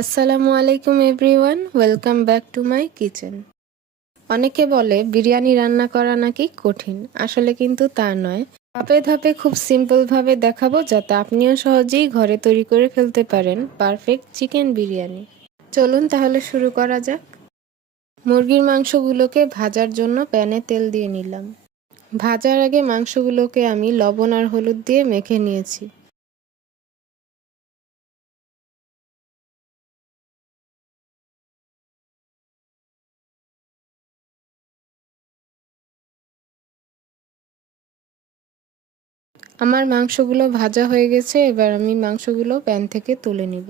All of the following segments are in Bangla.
আসসালামু আলাইকুম everyone, welcome back to my kitchen. অনেকে বলে বিরিয়ানি রান্না করা নাকি কঠিন, আসলে কিন্তু তা নয়। ধাপে ধাপে খুব সিম্পলভাবে দেখাবো যাতে আপনিও সহজেই ঘরে তৈরি করে ফেলতে পারেন পারফেক্ট চিকেন বিরিয়ানি। চলুন তাহলে শুরু করা যাক। মুরগির মাংসগুলোকে ভাজার জন্য প্যানে তেল দিয়ে নিলাম। ভাজার আগে মাংসগুলোকে আমি লবণ আর হলুদ দিয়ে মেখে নিয়েছি। আমার মাংসগুলো ভাজা হয়ে গেছে, এবার আমি মাংসগুলো প্যান থেকে তুলে নিব।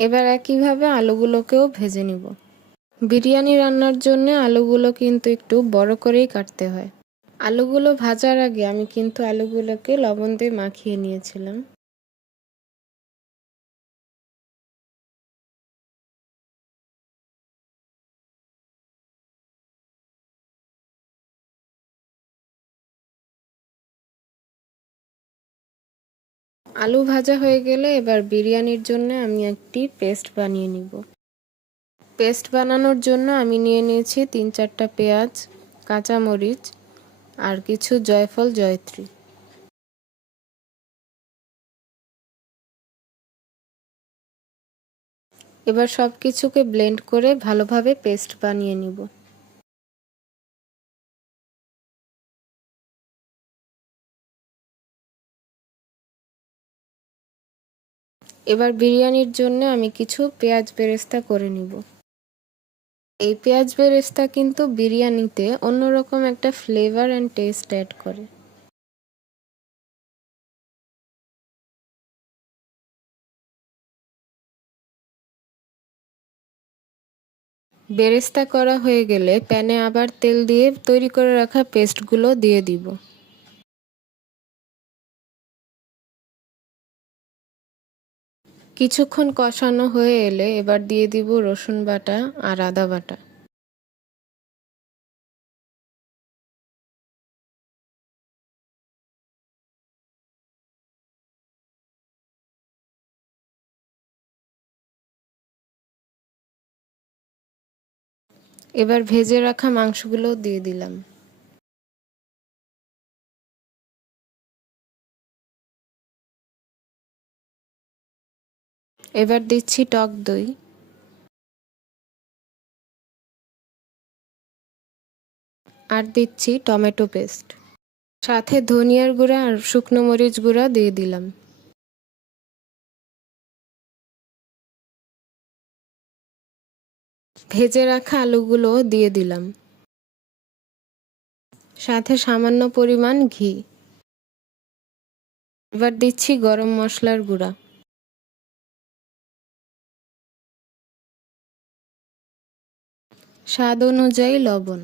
এবার একইভাবে আলুগুলোকেও ভেজে নিব। বিরিয়ানি রান্নার জন্য আলুগুলো কিন্তু একটু বড় করেই কাটতে হয়। আলুগুলো ভাজার আগে আমি কিন্তু আলুগুলোকে লবণ দিয়ে মাখিয়ে নিয়েছিলাম। আলু ভাজা হয়ে গেলে এবার বিরিয়ানির জন্য আমি একটি পেস্ট বানিয়ে নিব। পেস্ট বানানোর জন্য আমি নিয়ে নিয়েছি 3-4টা পেঁয়াজ, কাঁচামরিচ আর কিছু জয়ফল জয়ত্রী। এবার সব কিছুকে ব্লেন্ড করে ভালোভাবে পেস্ট বানিয়ে নিব। এবার বিরিয়ানির জন্য আমি কিছু পেঁয়াজ বেরেস্তা করে নিব। এই পেঁয়াজ বেরেস্তা কিন্তু বিরিয়ানিতে অন্যরকম একটা ফ্লেভার অ্যান্ড টেস্ট অ্যাড করে। বেরেস্তা করা হয়ে গেলে প্যানে আবার তেল দিয়ে তৈরি করে রাখা পেস্টগুলো দিয়ে দিব। কিছুক্ষণ কষানো হয়ে এলে এবার দিয়ে দিব রসুন বাটা আর আদা বাটা। এবার ভেজে রাখা মাংসগুলো দিয়ে দিলাম। এবার দিচ্ছি টক দই আর দিচ্ছি টমেটো পেস্ট, সাথে ধনিয়ার গুঁড়া আর শুকনো মরিচ গুঁড়া দিয়ে দিলাম। ভেজে রাখা আলুগুলো দিয়ে দিলাম, সাথে সামান্য পরিমাণ ঘি। এবার দিচ্ছি গরম মশলার গুঁড়া, স্বাদ অনুযায়ী লবণ,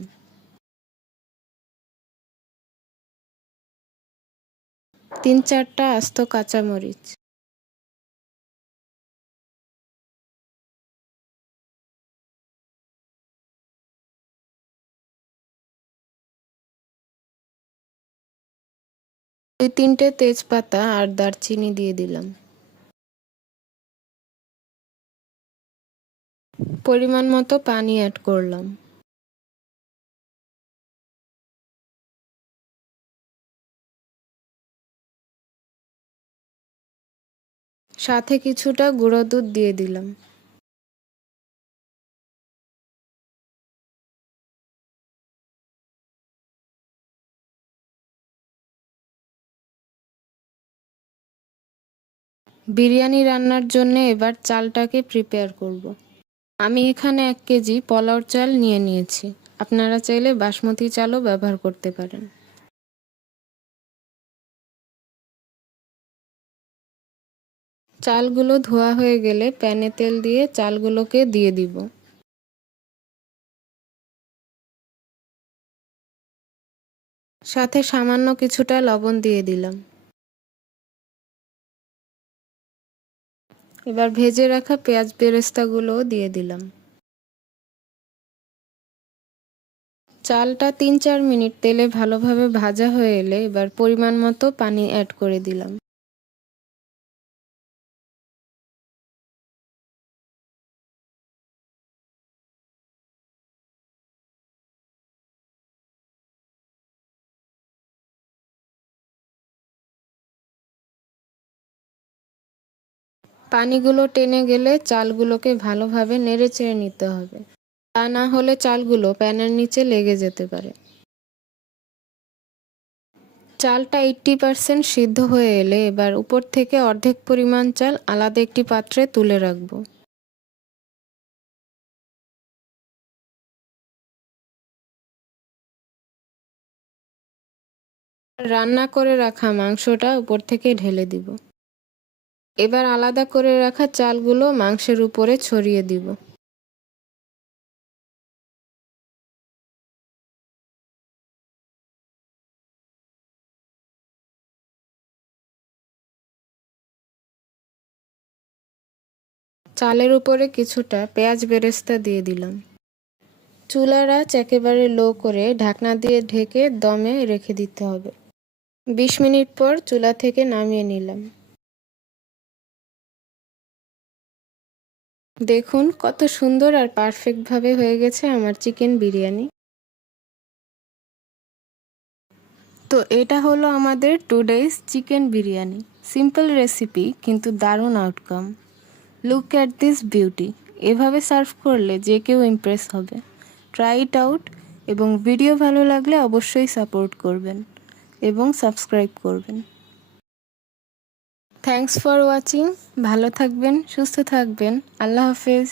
3-4টা আস্ত কাঁচামরিচ। দুই তিনটে তেজপাতা আর দারচিনি দিয়ে দিলাম। পরিমাণ মতো পানি অ্যাড করলাম। সাথে কিছুটা গুঁড়ো দুধ দিয়ে দিলাম। বিরিয়ানি রান্নার জন্য এবার চালটাকে প্রিপেয়ার করব। আমি এখানে 1 কেজি পোলাও চাল নিয়ে নিয়েছি। আপনারা চাইলে বাসমতি চালও ব্যবহার করতে পারেন। চালগুলো ধোয়া হয়ে গেলে প্যানে তেল দিয়ে চালগুলোকে দিয়ে দিব। সাথে সামান্য কিছুটা লবণ দিয়ে দিলাম। এবার ভেজে রাখা পেঁয়াজ বেরেস্তাগুলোও দিয়ে দিলাম। চালটা ৩-৪ মিনিট তেলে ভালোভাবে ভাজা হয়ে এলে এবার পরিমাণ মতো পানি অ্যাড করে দিলাম। পানিগুলো টেনে গেলে চালগুলোকে ভালোভাবে নেড়েচেড়ে নিতে হবে, তা না হলে চালগুলো প্যানের নিচে লেগে যেতে পারে। চালটা 80% সিদ্ধ হয়ে এলে এবার উপর থেকে অর্ধেক পরিমাণ চাল আলাদা একটি পাত্রে তুলে রাখবো। রান্না করে রাখা মাংসটা উপর থেকে ঢেলে দিব। এবার আলাদা করে রাখা চালগুলো মাংসের উপরে ছড়িয়ে দিব। চালের উপরে কিছুটা পেঁয়াজ বেরেস্তা দিয়ে দিলাম। চুলার আঁচ একেবারে লো করে ঢাকনা দিয়ে ঢেকে দমে রেখে দিতে হবে। ২০ মিনিট পর চুলা থেকে নামিয়ে নিলাম। দেখুন কত সুন্দর আর পারফেক্টভাবে হয়ে গেছে আমার চিকেন বিরিয়ানি। তো এটা হলো আমাদের today's chicken biryani. Simple recipe কিন্তু দারুণ outcome. Look at this beauty. এভাবে সার্ভ করলে যে কেউ ইমপ্রেস হবে। ট্রাই ইট আউট এবং ভিডিও ভালো লাগলে অবশ্যই সাপোর্ট করবেন এবং সাবস্ক্রাইব করবেন। Thanks for watching. ভালো থাকবেন, সুস্থ থাকবেন। আল্লাহ হাফেজ।